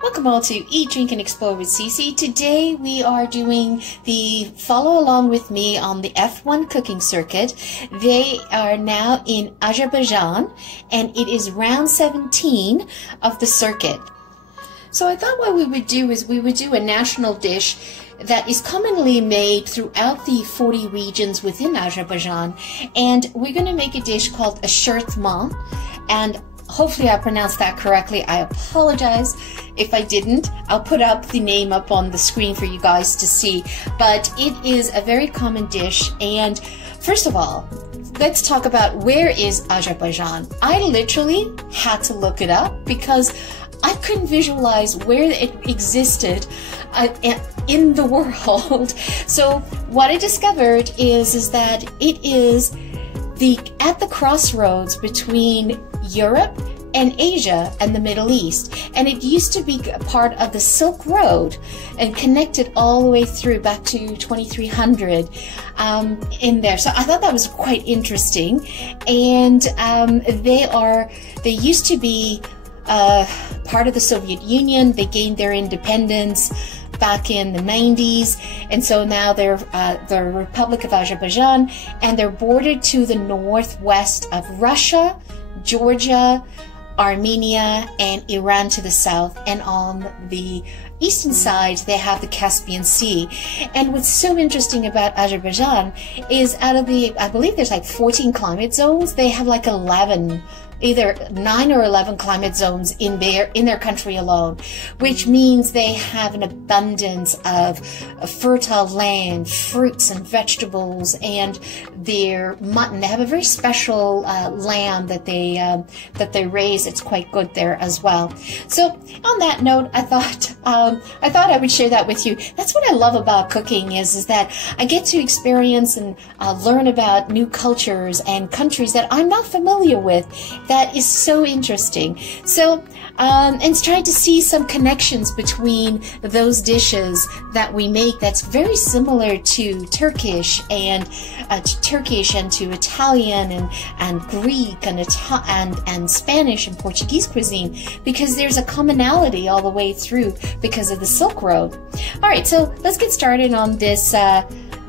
Welcome all to Eat, Drink and Explore with Cece. Today we are doing the follow along with me on the F1 cooking circuit. They are now in Azerbaijan and it is round 17 of the circuit. So I thought what we would do is we would do a national dish that is commonly made throughout the 40 regions within Azerbaijan, and we're going to make a dish called keto-friendly, and hopefully I pronounced that correctly. I apologize if I didn't. I'll put up the name up on the screen for you guys to see, but it is a very common dish. And first of all, let's talk about where is Azerbaijan. I literally had to look it up because I couldn't visualize where it existed in the world. So what I discovered is that it is at the crossroads between Europe and Asia and the Middle East, and it used to be a part of the Silk Road and connected all the way through back to 2300 in there. So I thought that was quite interesting. And they used to be part of the Soviet Union. They gained their independence back in the 90s, and so now they're the Republic of Azerbaijan, and they're bordered to the northwest of Russia, Georgia, Armenia, and Iran to the south, and on the eastern side they have the Caspian Sea. And what's so interesting about Azerbaijan is out of the, I believe there's like 14 climate zones, they have like 11, either 9 or 11 climate zones in their country alone, which means they have an abundance of fertile land, fruits and vegetables, and their mutton. They have a very special lamb that they raise. It's quite good there as well. So on that note, I thought I would share that with you. That's what I love about cooking is that I get to experience and learn about new cultures and countries that I'm not familiar with. That is so interesting. So, and trying to see some connections between those dishes that we make that's very similar to Turkish and to Italian and Greek and Spanish and Portuguese cuisine, because there's a commonality all the way through because of the Silk Road. All right, so let's get started on this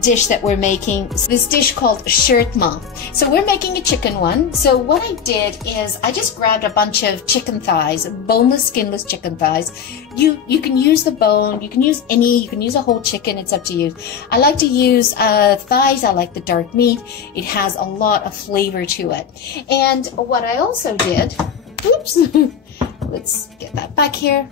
dish that we're making, this dish called keto-friendly. So we're making a chicken one. So what I did is I just grabbed a bunch of chicken thighs, boneless, skinless chicken thighs. You can use the bone, you can use a whole chicken, it's up to you. I like to use thighs. I like the dark meat. It has a lot of flavor to it. And what I also did, oops, let's get that back here.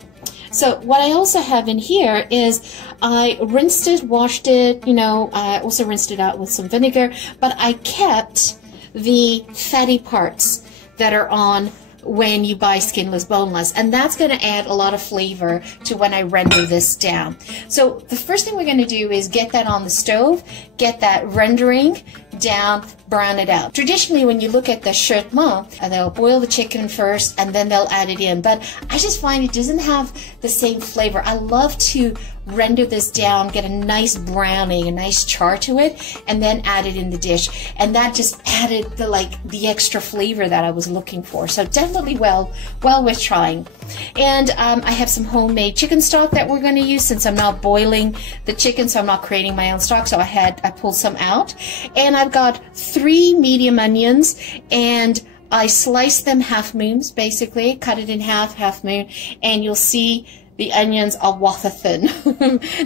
So what I also have in here is I rinsed it, washed it, I also rinsed it out with some vinegar, but I kept the fatty parts that are on when you buy skinless, boneless, and that's going to add a lot of flavor to when I render this down. So the first thing we're going to do is get that on the stove, get that rendering down, brown it out. Traditionally, when you look at the keto-friendly, they'll boil the chicken first and then they'll add it in, but I just find it doesn't have the same flavor. I love to render this down, get a nice browning, a nice char to it, and then add it in the dish, and that just added the extra flavor that I was looking for. So definitely well worth trying. And I have some homemade chicken stock that we're going to use, since I'm not boiling the chicken, so I'm not creating my own stock. So I pulled some out, and I've got 3 medium onions, and I sliced them half moons, basically cut it in half moon, and you'll see the onions are wafer thin,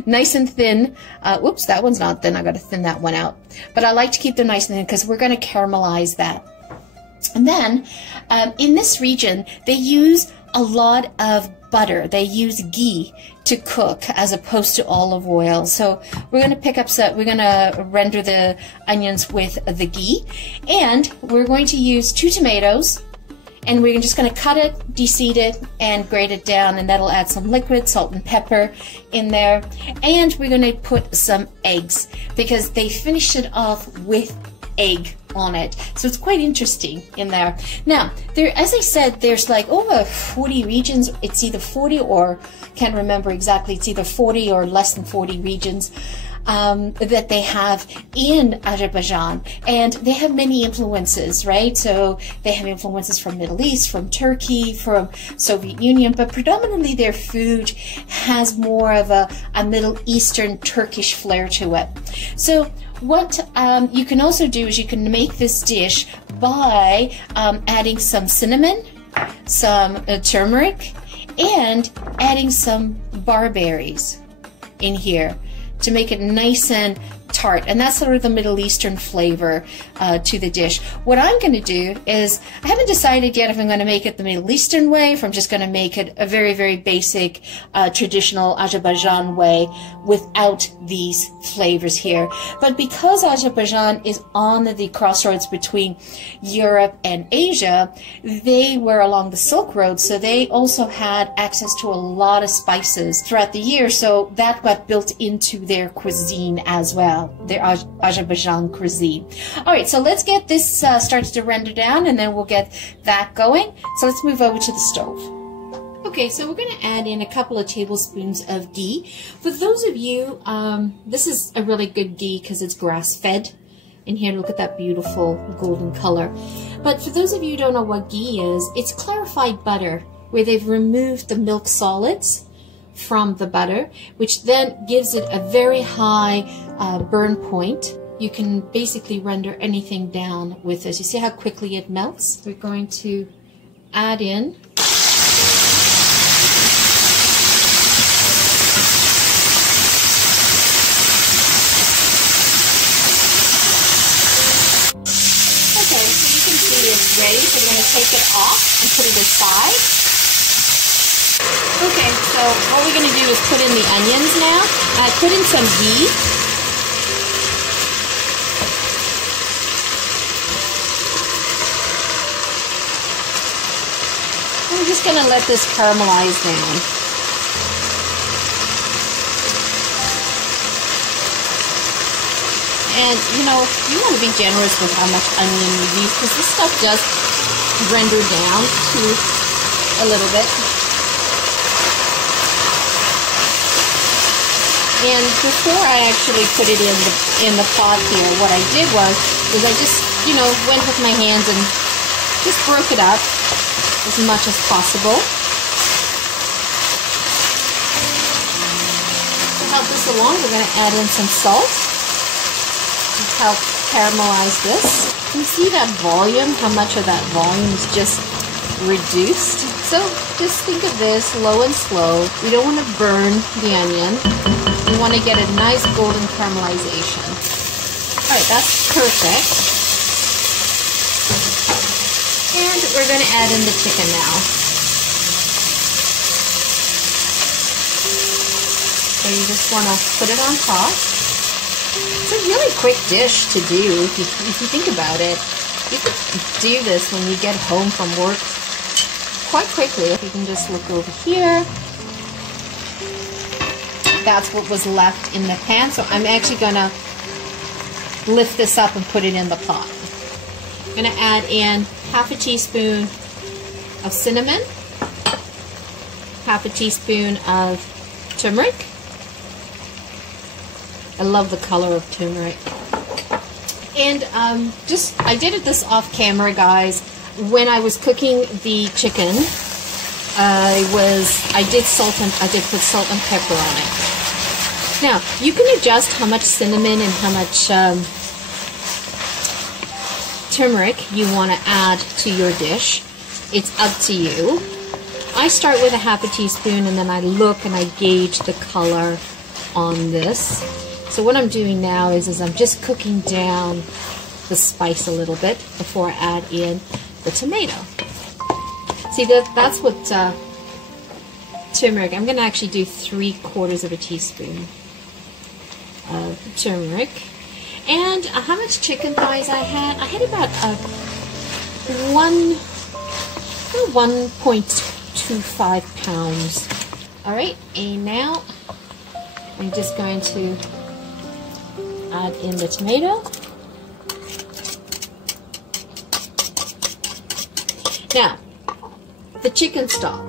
nice and thin. Whoops, that one's not thin. I got to thin that one out. But I like to keep them nice and thin because we're going to caramelize that. And then in this region, they use a lot of butter. They use ghee to cook as opposed to olive oil. So we're going to we're going to render the onions with the ghee, and we're going to use 2 tomatoes. And we're just going to cut it, de-seed it, and grate it down, and that'll add some liquid, salt and pepper in there. And we're going to put some eggs, because they finished it off with egg on it. So it's quite interesting in there. Now, as I said, there's like over 40 regions. It's either 40 or, can't remember exactly, it's either 40 or less than 40 regions that they have in Azerbaijan. And they have many influences, right? So they have influences from Middle East, from Turkey, from Soviet Union, but predominantly their food has more of a Middle Eastern Turkish flair to it. So what you can also do is you can make this dish by adding some cinnamon, some turmeric, and adding some barberries in here to make it nice and tart, and that's sort of the Middle Eastern flavor to the dish. What I'm going to do is, I haven't decided yet if I'm going to make it the Middle Eastern way, if I'm just going to make it a very, very basic traditional Azerbaijan way without these flavors here. But because Azerbaijan is on the crossroads between Europe and Asia, they were along the Silk Road, so they also had access to a lot of spices throughout the year, so that got built into their cuisine as well. Their Azerbaijan cuisine. All right, so let's get this started to render down, and then we'll get that going. So let's move over to the stove. Okay, so we're going to add in a couple of tablespoons of ghee. For those of you, this is a really good ghee because it's grass-fed. And here, look at that beautiful golden color. But for those of you who don't know what ghee is, it's clarified butter where they've removed the milk solids from the butter, which then gives it a very high burn point. You can basically render anything down with this. You see how quickly it melts? We're going to add in ready, so we're going to take it off and put it aside. Okay, so what we're going to do is put in the onions now. I put in some ghee. I'm just going to let this caramelize down. And, you know, you want to be generous with how much onion you use, because this stuff does render down to a little bit. And before I actually put it in the pot here, what I did was I just, you know, went with my hands and just broke it up as much as possible. To help this along, we're going to add in some salt to help caramelize this. You see that volume, how much of that volume is just reduced? So just think of this low and slow. We don't want to burn the onion. We want to get a nice golden caramelization. All right, that's perfect. And we're going to add in the chicken now. So you just want to put it on top. It's a really quick dish to do if you think about it. You could do this when you get home from work quite quickly. You can just look over here. That's what was left in the pan. So I'm actually going to lift this up and put it in the pot. I'm going to add in half a teaspoon of cinnamon, half a teaspoon of turmeric. I love the color of turmeric. And I did this off camera, guys. When I was cooking the chicken, I did put salt and pepper on it. Now, you can adjust how much cinnamon and how much turmeric you want to add to your dish. It's up to you. I start with a half a teaspoon, and then I look and I gauge the color on this. So what I'm doing now is I'm just cooking down the spice a little bit before I add in the tomato. See, that's what turmeric. I'm going to actually do 3/4 of a teaspoon of turmeric. And how much chicken thighs I had? I had about 1.25 pounds. All right, and now I'm just going to add in the tomato. Now, the chicken stock.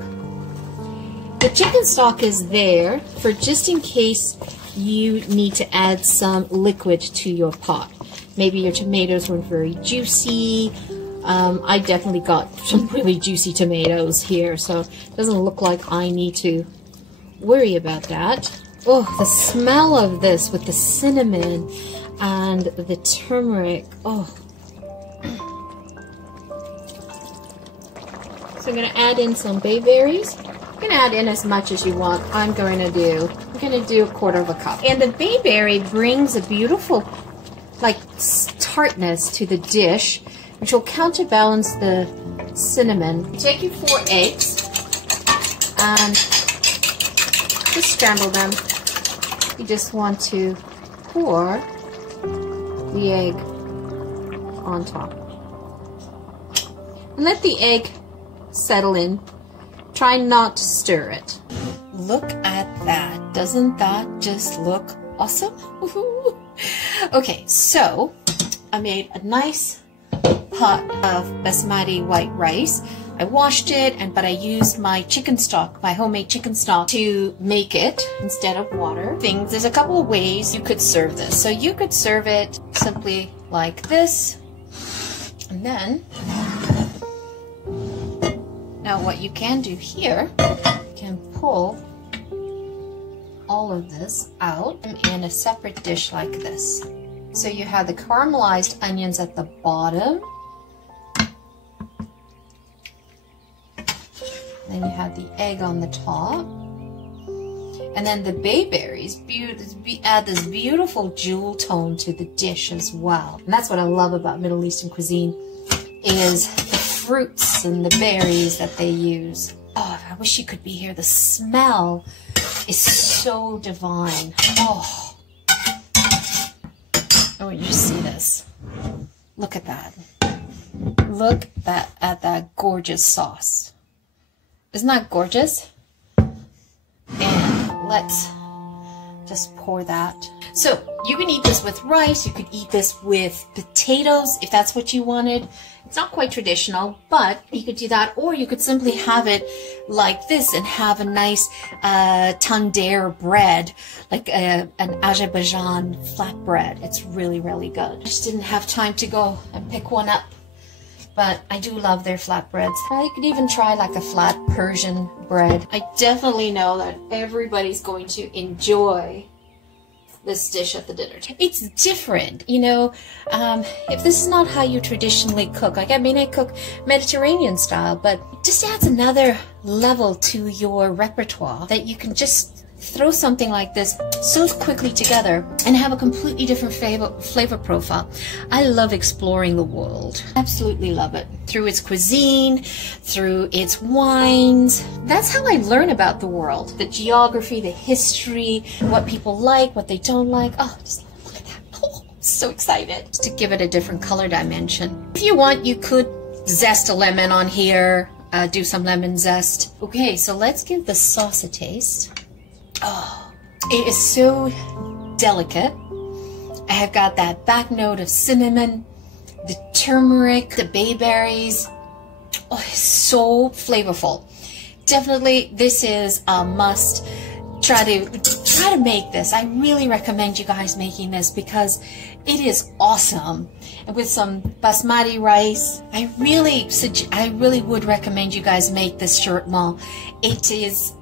The chicken stock is there for just in case you need to add some liquid to your pot. Maybe your tomatoes weren't very juicy. I definitely got some really juicy tomatoes here, so it doesn't look like I need to worry about that. Oh, the smell of this with the cinnamon and the turmeric. Oh. So I'm going to add in some bayberries. You can add in as much as you want. I'm going to do a 1/4 cup. And the bayberry brings a beautiful, like, tartness to the dish, which will counterbalance the cinnamon. Take your 4 eggs and just scramble them. You just want to pour the egg on top. And let the egg settle in. Try not to stir it. Look at that. Doesn't that just look awesome? Okay, so I made a nice pot of basmati white rice. I washed it, but I used my chicken stock, my homemade chicken stock, to make it instead of water. There's a couple of ways you could serve this. So you could serve it simply like this, and then now what you can do here, you can pull all of this out in a separate dish like this. So you have the caramelized onions at the bottom. Then you have the egg on the top. And then the bayberries add this beautiful jewel tone to the dish as well. And that's what I love about Middle Eastern cuisine, is the fruits and the berries that they use. Oh, I wish you could be here. The smell is so divine. Oh, when you see this, look at that. Look at that gorgeous sauce. Isn't that gorgeous? And let's just pour that. So you can eat this with rice, you could eat this with potatoes if that's what you wanted. It's not quite traditional, but you could do that, or you could simply have it like this and have a nice tandoor bread, like an Azerbaijan flatbread. It's really, really good. I just didn't have time to go and pick one up, but I do love their flatbreads. You could even try like a flat Persian bread. I definitely know that everybody's going to enjoy this dish at the dinner table. It's different, you know. If this is not how you traditionally cook, like, I mean, I cook Mediterranean style, but it just adds another level to your repertoire, that you can just throw something like this so quickly together and have a completely different flavor profile. I love exploring the world. Absolutely love it. Through its cuisine, through its wines. That's how I learn about the world. The geography, the history, what people like, what they don't like. Oh, just look at that. Oh, I'm so excited. Just to give it a different color dimension. If you want, you could zest a lemon on here, do some lemon zest. Okay, so let's give the sauce a taste. Oh, it is so delicate. I have got that back note of cinnamon, the turmeric, the bayberries. Oh, it's so flavorful. Definitely, this is a must. Try to make this. I really recommend you guys making this because it is awesome. And with some basmati rice, I really would recommend you guys make this sheertma. It is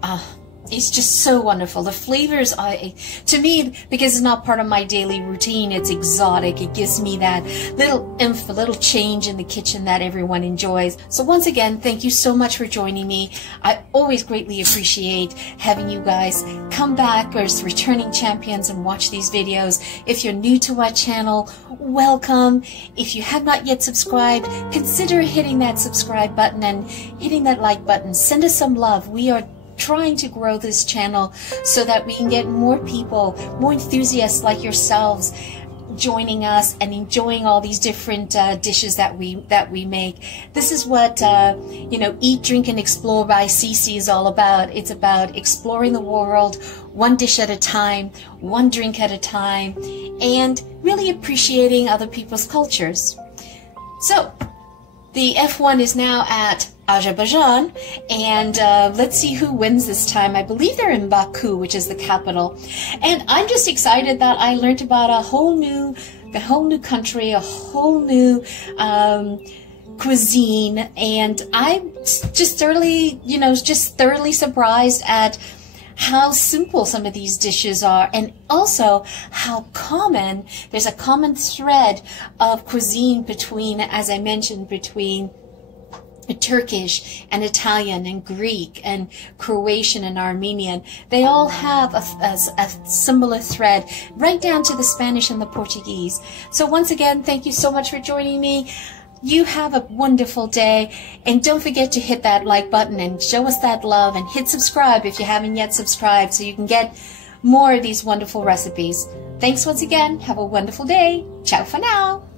it's just so wonderful. The flavors are, to me, because it's not part of my daily routine, it's exotic. It gives me that little oomph, a little change in the kitchen that everyone enjoys. So once again, thank you so much for joining me. I always greatly appreciate having you guys come back as returning champions and watch these videos. If you're new to our channel, welcome. If you have not yet subscribed, consider hitting that subscribe button and hitting that like button. Send us some love. We are trying to grow this channel so that we can get more people, more enthusiasts like yourselves joining us and enjoying all these different dishes that we make. This is what you know, Eat, Drink, and Explore by CC is all about. It's about exploring the world one dish at a time, one drink at a time, and really appreciating other people's cultures. So the F1 is now at Azerbaijan, and let's see who wins this time. I believe they're in Baku, which is the capital, and I'm just excited that I learned about a whole new country, a whole new cuisine, and I'm just thoroughly surprised at how simple some of these dishes are, and also how common, there's a common thread of cuisine between, as I mentioned, between Turkish and Italian and Greek and Croatian and Armenian. They all have a similar thread, right down to the Spanish and the Portuguese. So once again, thank you so much for joining me. You have a wonderful day, and don't forget to hit that like button and show us that love, and hit subscribe if you haven't yet subscribed so you can get more of these wonderful recipes. Thanks once again. Have a wonderful day. Ciao for now.